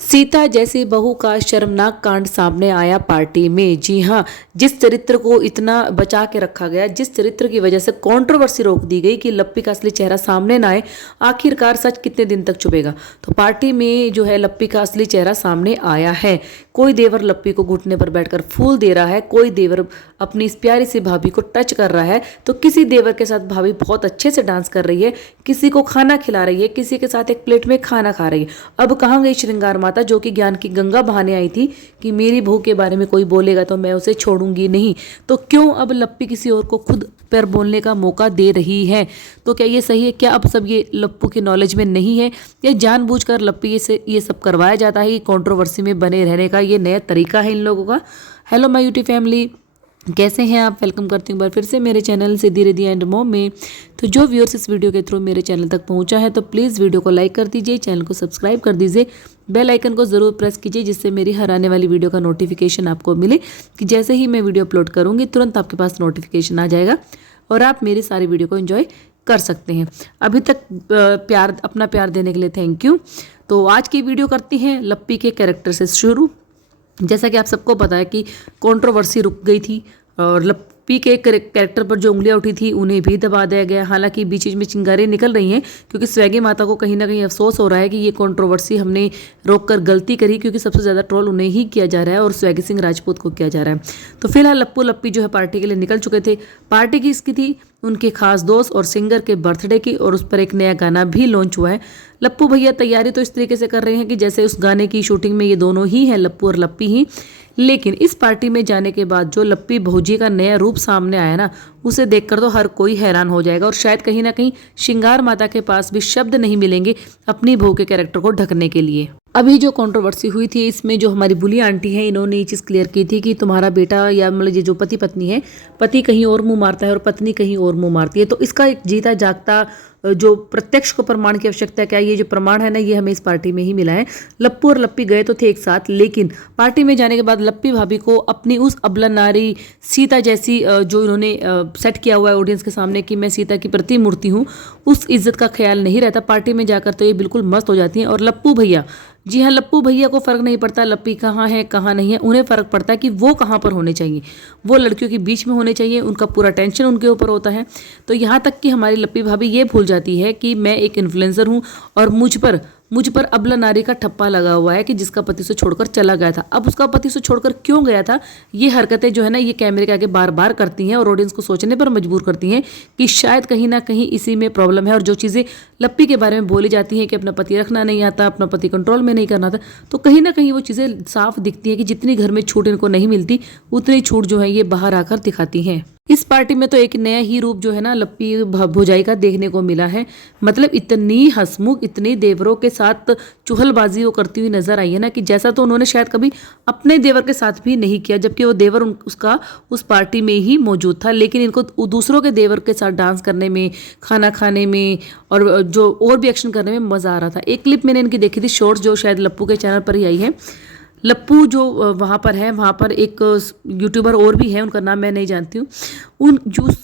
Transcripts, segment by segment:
सीता जैसी बहू का शर्मनाक कांड सामने आया पार्टी में। जी हां, जिस चरित्र को इतना बचा के रखा गया, जिस चरित्र की वजह से कंट्रोवर्सी रोक दी गई कि लप्पी का असली चेहरा सामने ना आए, आखिरकार सच कितने दिन तक छुपेगा। तो पार्टी में जो है लप्पी का असली चेहरा सामने आया है। कोई देवर लप्पी को घुटने पर बैठकर फूल दे रहा है, कोई देवर अपनी इस प्यारी सी भाभी को टच कर रहा है, तो किसी देवर के साथ भाभी बहुत अच्छे से डांस कर रही है, किसी को खाना खिला रही है, किसी के साथ एक प्लेट में खाना खा रही है। अब कहाँ गई श्रृंगार माता जो कि ज्ञान की गंगा बहाने आई थी कि मेरी बहू के बारे में कोई बोलेगा तो मैं उसे छोड़ूंगी नहीं। तो क्यों अब लप्पी किसी और को खुद पर बोलने का मौका दे रही है? तो क्या ये सही है? क्या अब सब ये लप्पू की नॉलेज में नहीं है, या जानबूझकर लप्पी से ये सब करवाया जाता है? ये कंट्रोवर्सी में बने रहने का ये नया तरीका है इन लोगों का। हेलो माय यूट्यूब फैमिली, कैसे हैं आप? वेलकम करती हूँ बार फिर से मेरे channel Siddhi Riddhi and mom में। तो जो व्यूअर्स इस वीडियो के थ्रू मेरे चैनल तक पहुंचा है तो प्लीज़ वीडियो को लाइक कर दीजिए, चैनल को सब्सक्राइब कर दीजिए, बेल आइकन को ज़रूर प्रेस कीजिए जिससे मेरी हर आने वाली वीडियो का नोटिफिकेशन आपको मिले कि जैसे ही मैं वीडियो अपलोड करूँगी तुरंत आपके पास नोटिफिकेशन आ जाएगा और आप मेरी सारी वीडियो को एंजॉय कर सकते हैं। अभी तक अपना प्यार देने के लिए थैंक यू। तो आज की वीडियो करती हैं लप्पी के कैरेक्टर से शुरू। जैसा कि आप सबको पता है कि कंट्रोवर्सी रुक गई थी और लप्पी के कैरेक्टर पर जो उंगलियां उठी थी उन्हें भी दबा दिया गया। हालांकि बीच बीच में चिंगारियां निकल रही हैं क्योंकि स्वैगी माता को कहीं ना कहीं अफसोस हो रहा है कि ये कंट्रोवर्सी हमने रोककर गलती करी, क्योंकि सबसे ज़्यादा ट्रोल उन्हें ही किया जा रहा है और स्वैगी सिंह राजपूत को किया जा रहा है। तो फिलहाल लप्पू लप्पी जो है पार्टी के लिए निकल चुके थे। पार्टी किसकी थी? उनके खास दोस्त और सिंगर के बर्थडे की, और उस पर एक नया गाना भी लॉन्च हुआ है। लप्पू भैया तैयारी तो इस तरीके से कर रहे हैं कि जैसे उस गाने की शूटिंग में ये दोनों ही हैं, लप्पू और लप्पी ही। लेकिन इस पार्टी में जाने के बाद जो लप्पी भौजी का नया रूप सामने आया ना, उसे देखकर तो हर कोई हैरान हो जाएगा और शायद कहीं ना कहीं श्रृंगार माता के पास भी शब्द नहीं मिलेंगे अपनी बहू के कैरेक्टर को ढकने के लिए। अभी जो कंट्रोवर्सी हुई थी इसमें जो हमारी बुली आंटी है, इन्होंने ये चीज़ क्लियर की थी कि तुम्हारा बेटा या मतलब ये जो पति पत्नी है, पति कहीं और मुंह मारता है और पत्नी कहीं और मुंह मारती है। तो इसका एक जीता जागता जो प्रत्यक्ष को प्रमाण की आवश्यकता है, क्या ये जो प्रमाण है ना, ये हमें इस पार्टी में ही मिला है। लप्पू और लप्पी गए तो थे एक साथ, लेकिन पार्टी में जाने के बाद लप्पी भाभी को अपनी उस अबला नारी सीता जैसी जो इन्होंने सेट किया हुआ है ऑडियंस के सामने कि मैं सीता की प्रतिमूर्ति हूँ, उस इज्जत का ख्याल नहीं रहता। पार्टी में जाकर तो ये बिल्कुल मस्त हो जाती हैं। और लप्पू भैया, जी हाँ, लप्पू भैया को फ़र्क नहीं पड़ता लप्पी कहाँ है कहाँ नहीं है, उन्हें फ़र्क पड़ता है कि वो कहाँ पर होने चाहिए, वो लड़कियों के बीच में होने चाहिए, उनका पूरा टेंशन उनके ऊपर होता है। तो यहाँ तक कि हमारी लप्पी भाभी ये भूल जाती है कि मैं एक इन्फ्लुएंसर हूँ और मुझ पर अबला नारी का ठप्पा लगा हुआ है कि जिसका पति उसे छोड़कर चला गया था। अब उसका पति उसे छोड़कर क्यों गया था, ये हरकतें जो है ना, ये कैमरे के आगे बार बार करती हैं और ऑडियंस को सोचने पर मजबूर करती हैं कि शायद कहीं ना कहीं इसी में प्रॉब्लम है। और जो चीज़ें लप्पी के बारे में बोली जाती हैं कि अपना पति रखना नहीं आता, अपना पति कंट्रोल में नहीं करना आता, तो कहीं ना कहीं वो चीज़ें साफ दिखती हैं कि जितनी घर में छूट इनको नहीं मिलती उतनी छूट जो है ये बाहर आकर दिखाती हैं। इस पार्टी में तो एक नया ही रूप जो है ना लप्पी भौजाई का देखने को मिला है। मतलब इतनी हंसमुख, इतनी देवरों के साथ चुहलबाजी वो करती हुई नजर आई है ना, कि जैसा तो उन्होंने शायद कभी अपने देवर के साथ भी नहीं किया, जबकि वो देवर उसका उस पार्टी में ही मौजूद था। लेकिन इनको दूसरों के देवर के साथ डांस करने में, खाना खाने में और जो और भी एक्शन करने में मज़ा आ रहा था। एक क्लिप मैंने इनकी देखी थी शॉर्ट्स, जो शायद लप्पू के चैनल पर ही आई है। लप्पू जो वहाँ पर है, वहाँ पर एक यूट्यूबर और भी है, उनका नाम मैं नहीं जानती हूँ। उन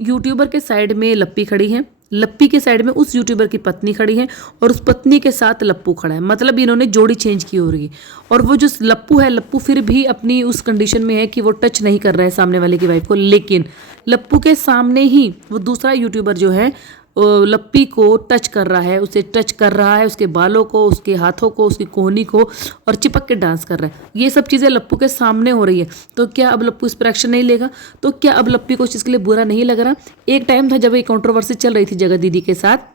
यूट्यूबर के साइड में लप्पी खड़ी है, लप्पी के साइड में उस यूट्यूबर की पत्नी खड़ी है और उस पत्नी के साथ लप्पू खड़ा है। मतलब इन्होंने जोड़ी चेंज की हो रही है। और वो जो लप्पू है, लप्पू फिर भी अपनी उस कंडीशन में है कि वो टच नहीं कर रहा है सामने वाले की वाइफ को, लेकिन लप्पू के सामने ही वो दूसरा यूट्यूबर जो है लप्पी को टच कर रहा है, उसे टच कर रहा है, उसके बालों को, उसके हाथों को, उसकी कोहनी को, और चिपक के डांस कर रहा है। ये सब चीज़ें लप्पू के सामने हो रही है। तो क्या अब लप्पू इस पर एक्शन नहीं लेगा? तो क्या अब लप्पी को इस चीज़ के लिए बुरा नहीं लग रहा? एक टाइम था जब ये कंट्रोवर्सी चल रही थी जगत दीदी के साथ,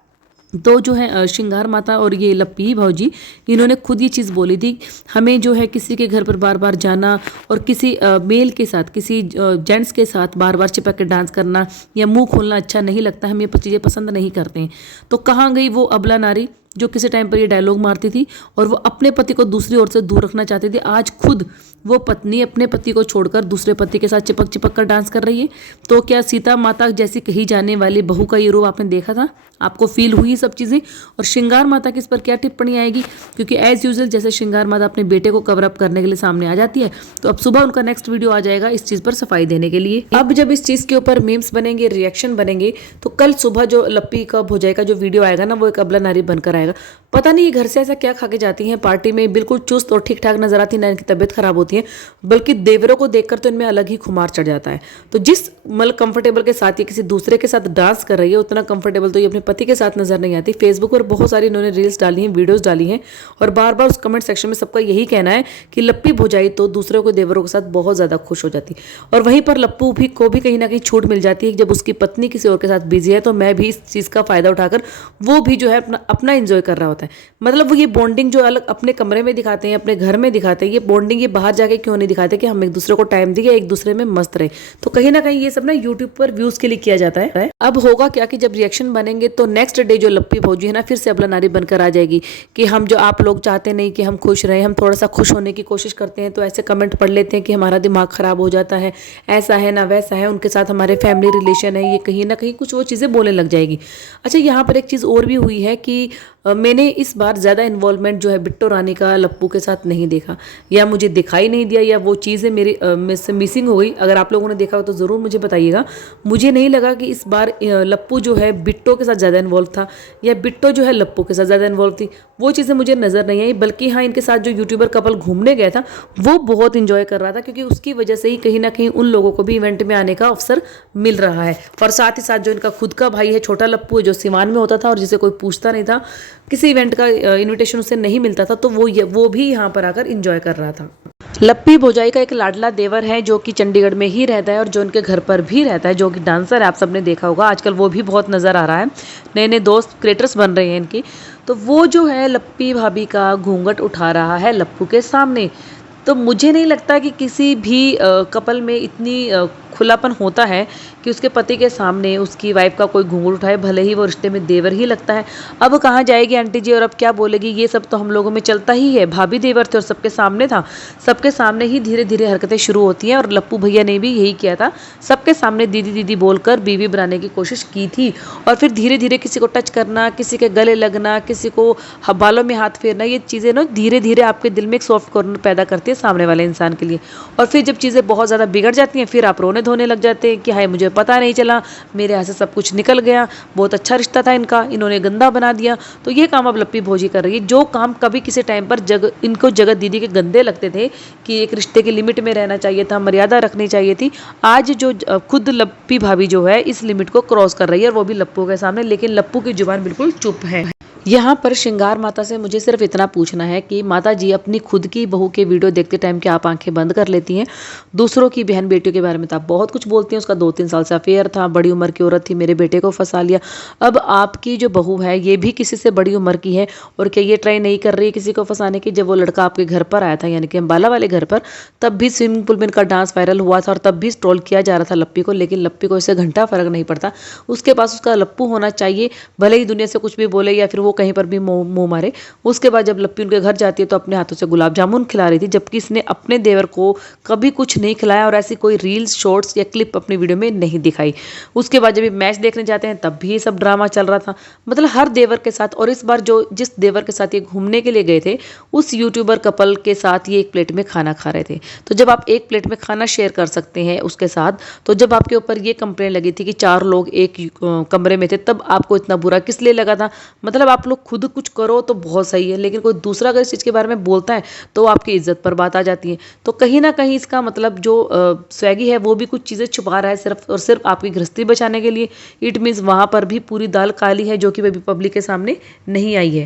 तो जो है श्रृंगार माता और ये लप्पी भौजी, इन्होंने खुद ये चीज़ बोली थी, हमें जो है किसी के घर पर बार बार जाना और किसी मेल के साथ, किसी जेंट्स के साथ बार बार चिपक के डांस करना या मुंह खोलना अच्छा नहीं लगता, हम ये चीज़ें पसंद नहीं करते हैं। तो कहाँ गई वो अबला नारी जो किसी टाइम पर ये डायलॉग मारती थी और वो अपने पति को दूसरी ओर से दूर रखना चाहती थी? आज खुद वो पत्नी अपने पति को छोड़कर दूसरे पति के साथ चिपक चिपक कर डांस कर रही है। तो क्या सीता माता जैसी कही जाने वाली बहू का ये रूप आपने देखा था? आपको फील हुई सब चीज़ें? और श्रृंगार माता की इस पर क्या टिप्पणी आएगी? क्योंकि एज यूजुअल जैसे श्रृंगार माता अपने बेटे को कवर अप करने के लिए सामने आ जाती है, तो अब सुबह उनका नेक्स्ट वीडियो आ जाएगा इस चीज़ पर सफाई देने के लिए। अब जब इस चीज़ के ऊपर मीम्स बनेंगे, रिएक्शन बनेंगे, तो कल सुबह जो लप्पी का भौजाई का जो वीडियो आएगा ना, वो एक अबला नारी बनकर आएगा। पता नहीं ये घर से ऐसा क्या खा के जाती हैं, पार्टी में बिल्कुल चुस्त और ठीक ठाक नजर आती है, ना इनकी तबीयत खराब होती है, बल्कि देवरों को देखकर तो इनमें अलग ही खुमार चढ़ जाता है। तो जिस मतलब कंफर्टेबल के साथ ये किसी दूसरे के साथ डांस कर रही है, उतना कंफर्टेबल तो ये अपने पति के साथ नजर नहीं आती। फेसबुक पर बहुत सारी इन्होंने रील्स डाली हैं, वीडियोज डाली हैं, और बार बार उस कमेंट सेक्शन में सबका यही कहना है कि लप्पी भौजाई तो दूसरों को देवरों के साथ बहुत ज्यादा खुश हो जाती है। और वहीं पर लप्पू भी को भी कहीं ना कहीं छूट मिल जाती है, जब उसकी पत्नी किसी और के साथ बिजी है तो मैं भी इस चीज का फायदा उठाकर वो भी जो है अपना एंजॉय कर रहा होता है। मतलब वो ये बॉन्डिंग जो अलग अपने कमरे में दिखाते हैं, अपने घर में दिखाते हैं, ये बॉन्डिंग ये बाहर जाके क्यों नहीं दिखाते कि हम एक दूसरे को टाइम दिए, एक दूसरे में मस्त रहे। तो कहीं ना कहीं ये सब ना यूट्यूब पर व्यूज के लिए किया जाता है। अब होगा क्या कि जब रिएक्शन बनेंगे तो नेक्स्ट डे जो लप्पी भौजी है ना फिर से अबला नारी बनकर आ जाएगी कि हम जो आप लोग चाहते नहीं कि हम खुश रहें, हम थोड़ा सा खुश होने की कोशिश करते हैं, तो ऐसे कमेंट पढ़ लेते हैं कि हमारा दिमाग खराब हो जाता है, ऐसा है ना वैसा है, उनके साथ हमारे फैमिली रिलेशन है, ये कहीं ना कहीं कुछ वो चीज़ें बोलने लग जाएगी। अच्छा, यहाँ पर एक चीज़ और भी हुई है कि मैंने इस बार ज़्यादा इन्वॉल्वमेंट जो है बिट्टो रानी का लप्पू के साथ नहीं देखा, या मुझे दिखाई नहीं दिया, या वो चीज़ें मेरी से मिसिंग हो गई। अगर आप लोगों ने देखा हो तो ज़रूर मुझे बताइएगा। मुझे नहीं लगा कि इस बार लप्पू जो है बिट्टो के साथ ज़्यादा इन्वॉल्व था, या बिट्टो जो है लप्पू के साथ ज़्यादा इन्वॉल्व थी, वो चीज़ें मुझे नज़र नहीं आई। बल्कि हाँ, इनके साथ जो यूट्यूबर कपल घूमने गया था वो बहुत इंजॉय कर रहा था, क्योंकि उसकी वजह से ही कहीं ना कहीं उन लोगों को भी इवेंट में आने का अवसर मिल रहा है। और साथ ही साथ जो इनका खुद का भाई है छोटा लप्पू, जो सिवान में होता था और जिसे कोई पूछता नहीं था, किसी इवेंट का इनविटेशन उसे नहीं मिलता था, तो वो भी यहाँ पर आकर इंजॉय कर रहा था। लप्पी भौजाई का एक लाडला देवर है जो कि चंडीगढ़ में ही रहता है और जो उनके घर पर भी रहता है, जो कि डांसर है, आप सबने देखा होगा। आजकल वो भी बहुत नज़र आ रहा है, नए नए दोस्त क्रिएटर्स बन रहे हैं इनकी। तो वो जो है लप्पी भाभी का घूंघट उठा रहा है लप्पू के सामने। तो मुझे नहीं लगता कि किसी भी कपल में इतनी खुलापन होता है कि उसके पति के सामने उसकी वाइफ का कोई घूंघट उठाए, भले ही वो रिश्ते में देवर ही लगता है। अब कहाँ जाएगी आंटी जी और अब क्या बोलेगी, ये सब तो हम लोगों में चलता ही है। भाभी देवर थे और सबके सामने था, सबके सामने ही धीरे धीरे हरकतें शुरू होती हैं। और लप्पू भैया ने भी यही किया था, सबके सामने दीदी दीदी बोलकर बीवी बनाने की कोशिश की थी। और फिर धीरे धीरे किसी को टच करना, किसी के गले लगना, किसी को बालों में हाथ फेरना, ये चीज़ें ना धीरे धीरे आपके दिल में एक सॉफ्ट कॉर्नर पैदा करती है सामने वाले इंसान के लिए। और फिर जब चीज़ें बहुत ज़्यादा बिगड़ जाती हैं, फिर आप रोने धोने लग जाते हैं कि हाय मुझे पता नहीं चला, मेरे यहाँ से सब कुछ निकल गया, बहुत अच्छा रिश्ता था इनका, इन्होंने गंदा बना दिया। तो ये काम अब लप्पी भौजी कर रही है, जो काम कभी किसी टाइम पर इनको जगत दीदी के गंदे लगते थे कि एक रिश्ते की लिमिट में रहना चाहिए था, मर्यादा रखनी चाहिए थी। आज जो खुद लप्पी भाभी जो है इस लिमिट को क्रॉस कर रही है, और वो भी लप्पू के सामने। लेकिन लप्पू की जुबान बिल्कुल चुप है। यहाँ पर श्रृंगार माता से मुझे सिर्फ इतना पूछना है कि माता जी, अपनी खुद की बहू के वीडियो देखते टाइम क्या आप आंखें बंद कर लेती हैं? दूसरों की बहन बेटियों के बारे में तो आप बहुत कुछ बोलती हैं, उसका 2-3 साल से अफेयर था, बड़ी उम्र की औरत थी, मेरे बेटे को फंसा लिया। अब आपकी जो बहू है ये भी किसी से बड़ी उम्र की है, और क्या ये ट्राई नहीं कर रही है किसी को फंसाने की? जब वो लड़का आपके घर पर आया था, यानी कि अम्बाला वाले घर पर, तब भी स्विमिंग पूल में इनका डांस वायरल हुआ था और तब भी ट्रोल किया जा रहा था लप्पी को। लेकिन लप्पी को इससे घंटा फर्क नहीं पड़ता, उसके पास उसका लप्पू होना चाहिए, भले ही दुनिया से कुछ भी बोले या फिर वो कहीं पर भी मुंह मारे। उसके बाद जब लप्पी उनके घर जाती है तो अपने हाथों से गुलाब जामुन खिला रही थी, जबकि इसने अपने देवर को कभी कुछ नहीं खिलाया और ऐसी कोई रील्स, शॉर्ट्स या क्लिप अपनी वीडियो में नहीं दिखाई। उसके बाद जब ये मैच देखने जाते हैं तब भी ये सब ड्रामा चल रहा था, मतलब हर देवर के साथ। और इस बार जिस देवर के साथ ये घूमने के लिए गए थे, उस यूट्यूबर कपल के साथ ये एक प्लेट में खाना खा रहे थे। तो जब आप एक प्लेट में खाना शेयर कर सकते हैं उसके साथ, तो जब आपके ऊपर ये कंप्लेन लगी थी कि 4 लोग एक कमरे में थे, तब आपको इतना बुरा किस लिए लगा था? मतलब आप लोग खुद कुछ करो तो बहुत सही है, लेकिन कोई दूसरा अगर इस चीज़ के बारे में बोलता है तो आपकी इज्जत पर बात आ जाती है। तो कहीं ना कहीं इसका मतलब जो स्वैगी है वो भी कुछ चीज़ें छुपा रहा है सिर्फ और सिर्फ आपकी गृहस्थी बचाने के लिए। इट मीन्स वहाँ पर भी पूरी दाल काली है, जो कि अभी पब्लिक के सामने नहीं आई है।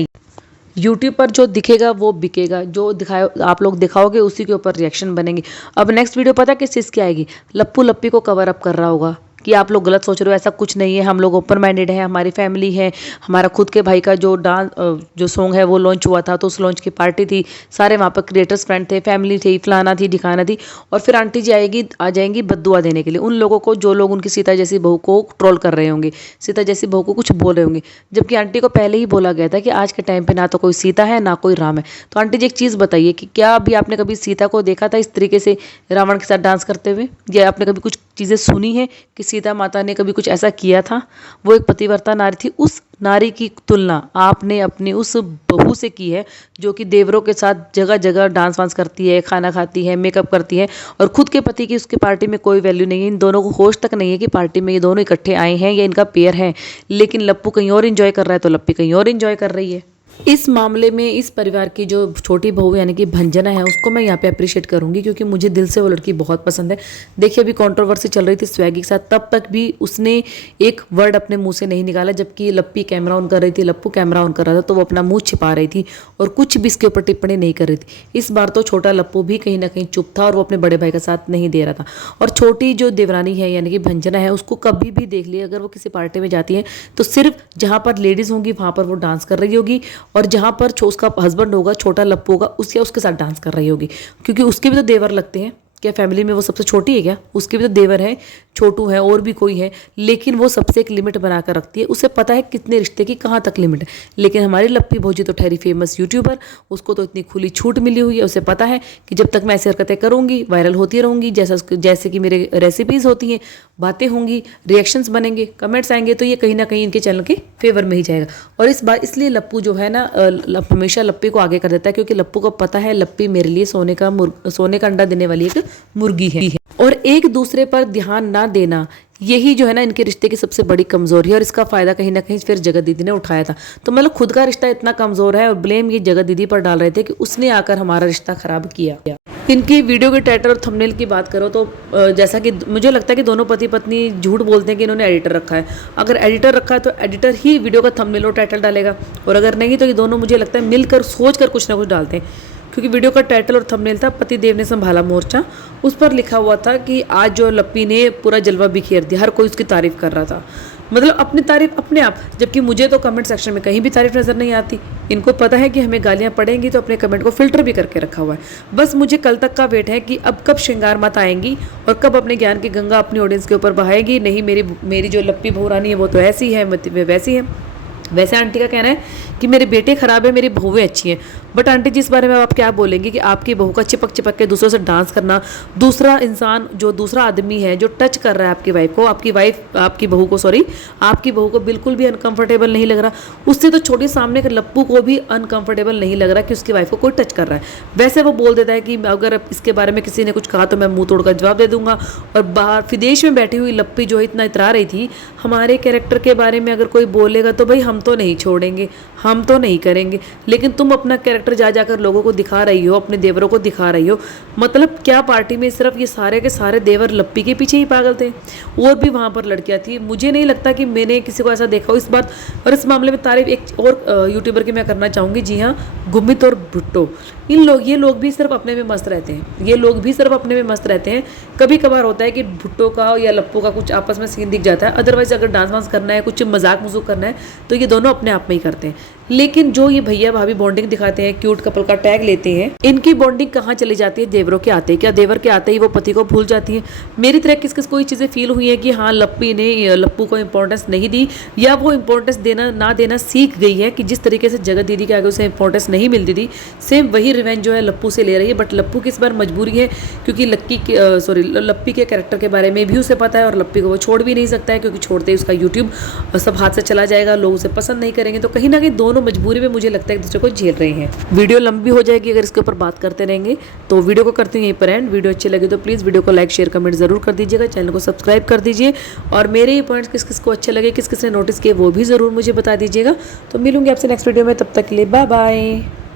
यूट्यूब पर जो दिखेगा वो बिकेगा, जो दिखाए आप लोग दिखाओगे उसी के ऊपर रिएक्शन बनेंगे। अब नेक्स्ट वीडियो पता किस चीज़ की आएगी? लप्पू लप्पी को कवर अप कर रहा होगा कि आप लोग गलत सोच रहे हो, ऐसा कुछ नहीं है, हम लोग ओपन माइंडेड हैं, हमारी फैमिली है, हमारा खुद के भाई का जो सॉन्ग है वो लॉन्च हुआ था, तो उस लॉन्च की पार्टी थी, सारे वहाँ पर क्रिएटर्स फ्रेंड थे, फैमिली थी, फलाना थी ढिकाना थी। और फिर आंटी जी आ जाएंगी बद्दुआ देने के लिए उन लोगों को जो लोग उनकी सीता जैसी बहू को ट्रोल कर रहे होंगे, सीता जैसी बहू को कुछ बोल रहे होंगे, जबकि आंटी को पहले ही बोला गया था कि आज के टाइम पर ना तो कोई सीता है ना कोई राम है। तो आंटी जी एक चीज़ बताइए कि क्या अभी आपने कभी सीता को देखा था इस तरीके से रावण के साथ डांस करते हुए, या आपने कभी कुछ चीज़ें सुनी है कि सीता माता ने कभी कुछ ऐसा किया था? वो एक पतिव्रता नारी थी। उस नारी की तुलना आपने अपनी उस बहू से की है जो कि देवरों के साथ जगह जगह डांस वांस करती है, खाना खाती है, मेकअप करती है, और खुद के पति की उसकी पार्टी में कोई वैल्यू नहीं है। इन दोनों को होश तक नहीं है कि पार्टी में ये दोनों इकट्ठे आए हैं या इनका पेयर है। लेकिन लप्पू कहीं और इंजॉय कर रहा है तो लप्पी कहीं और इंजॉय कर रही है। इस मामले में इस परिवार की जो छोटी बहू यानी कि भंजना है उसको मैं यहाँ पे अप्रिशिएट करूंगी, क्योंकि मुझे दिल से वो लड़की बहुत पसंद है। देखिए अभी कंट्रोवर्सी चल रही थी स्वैगी के साथ, तब तक भी उसने एक वर्ड अपने मुंह से नहीं निकाला, जबकि लप्पी कैमरा ऑन कर रही थी, लप्पू कैमरा ऑन कर रहा था, तो वो अपना मुंह छिपा रही थी और कुछ भी इसके ऊपर टिप्पणी नहीं कर रही थी। इस बार तो छोटा लप्पू भी कहीं ना कहीं चुप था और वो अपने बड़े भाई का साथ नहीं दे रहा था। और छोटी जो देवरानी है यानी कि भंजना है, उसको कभी भी देख लिया अगर वो किसी पार्टी में जाती है तो सिर्फ जहाँ पर लेडीज होंगी वहां पर वो डांस कर रही होगी, और जहां पर उसका हस्बैंड होगा, छोटा लप्पू होगा, उसके साथ डांस कर रही होगी, क्योंकि उसके भी तो देवर लगते हैं। क्या फैमिली में वो सबसे छोटी है क्या? उसके भी तो देवर है, छोटू है और भी कोई है, लेकिन वो सबसे एक लिमिट बनाकर रखती है। उसे पता है कितने रिश्ते की कहाँ तक लिमिट है। लेकिन हमारी लप्पी भौजी तो ठहरी फेमस यूट्यूबर, उसको तो इतनी खुली छूट मिली हुई है। उसे पता है कि जब तक मैं ऐसी हरकतें करूंगी वायरल होती रहूंगी, जैसे कि मेरे रेसिपीज होती हैं, बातें होंगी, रिएक्शंस बनेंगे, कमेंट्स आएंगे, तो ये कहीं ना कहीं इनके चैनल के फेवर में ही जाएगा। और इस बार इसलिए लप्पू जो है ना हमेशा लप्पी को आगे कर देता है, क्योंकि लप्पू को पता है लप्पी मेरे लिए सोने का अंडा देने वाली एक मुर्गी है। और एक दूसरे पर ध्यान ना देना, यही जो है ना इनके रिश्ते की सबसे बड़ी कमजोरी है। और इसका फायदा कहीं ना कहीं फिर जगत दीदी ने उठाया था। तो मतलब खुद का रिश्ता इतना कमजोर है और ब्लेम ये जगत दीदी पर डाल रहे थे कि उसने आकर हमारा रिश्ता खराब किया। इनकी वीडियो के टाइटल और थंबनेल की बात करो तो जैसा कि मुझे लगता है कि दोनों पति पत्नी झूठ बोलते हैं कि इन्होंने एडिटर रखा है। अगर एडिटर रखा है तो एडिटर ही वीडियो का थंबनेल और टाइटल डालेगा, और अगर नहीं तो ये दोनों मुझे लगता है मिलकर सोच कर कुछ ना कुछ डालते हैं। क्योंकि वीडियो का टाइटल और थंबनेल था पति देव ने संभाला मोर्चा, उस पर लिखा हुआ था कि आज जो लप्पी ने पूरा जलवा बिखेर दिया, हर कोई उसकी तारीफ कर रहा था, मतलब अपनी तारीफ अपने आप। जबकि मुझे तो कमेंट सेक्शन में कहीं भी तारीफ नजर नहीं आती। इनको पता है कि हमें गालियां पड़ेंगी तो अपने कमेंट को फिल्टर भी करके रखा हुआ है। बस मुझे कल तक का वेट है कि अब कब श्रृंगार माता आएंगी और कब अपने ज्ञान की गंगा अपनी ऑडियंस के ऊपर बहाएगी। नहीं, मेरी जो लप्पी बहुरानी है वो तो ऐसी है, वैसी है। वैसे आंटी का कहना है कि मेरे बेटे खराब है, मेरी बहुएं अच्छी हैं। बट आंटी जी इस बारे में आप क्या बोलेंगी कि आपकी बहू का चिपक चिपक के दूसरों से डांस करना, दूसरा इंसान जो दूसरा आदमी है जो टच कर रहा है आपकी वाइफ को, आपकी बहू को बिल्कुल भी अनकंफर्टेबल नहीं लग रहा। उससे तो छोटे सामने के लप्पू को भी अनकंफर्टेबल नहीं लग रहा कि उसकी वाइफ को कोई टच कर रहा है। वैसे वो बोल देता है कि अगर इसके बारे में किसी ने कुछ कहा तो मैं मुंह तोड़कर जवाब दे दूंगा। और बाहर विदेश में बैठी हुई लप्पी जो इतना इतरा रही थी हमारे कैरेक्टर के बारे में, अगर कोई बोलेगा तो भाई हम तो नहीं छोड़ेंगे, हम तो नहीं करेंगे। लेकिन तुम अपना कैरेक्टर जाकर लोगों को दिखा रही हो, अपने देवरों को दिखा रही हो। मतलब क्या पार्टी में सिर्फ ये सारे के सारे देवर लप्पी के पीछे ही पागल थे? और भी वहां पर लड़कियां थी। मुझे नहीं लगता कि मैंने किसी को ऐसा देखा हो इस बार। और इस मामले में तारीफ एक और यूट्यूबर की मैं करना चाहूंगी, जी हाँ, गुमित और भुट्टो। ये लोग भी सिर्फ अपने में मस्त रहते हैं। कभी कभार होता है कि भुट्टो का या लप्पू का कुछ आपस में सीन दिख जाता है, अदरवाइज अगर डांस वांस करना है, कुछ मजाक मजूक करना है तो ये दोनों अपने आप में ही करते हैं। लेकिन जो ये भैया भाभी बॉन्डिंग दिखाते हैं, क्यूट कपल का टैग लेते हैं, इनकी बॉन्डिंग कहाँ चली जाती है देवरों के आते? क्या देवर के आते ही वो पति को भूल जाती है? मेरी तरह किस किस को ये चीजें फील हुई है कि हाँ लप्पी ने लप्पू को इंपॉर्टेंस नहीं दी, या वो इंपॉर्टेंस ना देना सीख गई है कि जिस तरीके से जगत दीदी के आगे उसे इंपॉर्टेंस नहीं मिलती थी, सेम वही रिवेंज जो है लप्पू से ले रही है। बट लप्पू की इस बार मजबूरी है, क्योंकि लप्पी के कैरेक्टर के बारे में भी उसे पता है और लप्पी को वो छोड़ भी नहीं सकता है, क्योंकि छोड़ते ही उसका यूट्यूब सब हाथ से चला जाएगा, लोग उसे पसंद नहीं करेंगे। तो कहीं ना कहीं दोनों मजबूरी में मुझे लगता है एक दूसरे को झेल रहे हैं। वीडियो लंबी हो जाएगी अगर इसके ऊपर बात करते रहेंगे, तो वीडियो को करती हूँ यहीं पर एंड। वीडियो अच्छी लगी तो प्लीज़ वीडियो को लाइक शेयर कमेंट जरूर कर दीजिएगा, चैनल को सब्सक्राइब कर दीजिए, और मेरे ये पॉइंट्स किस किस को अच्छे लगे, किस किस ने नोटिस किए वो भी ज़रूर मुझे बता दीजिएगा। तो मिलूंगी आपसे नेक्स्ट वीडियो में, तब तक के लिए बाय बाय।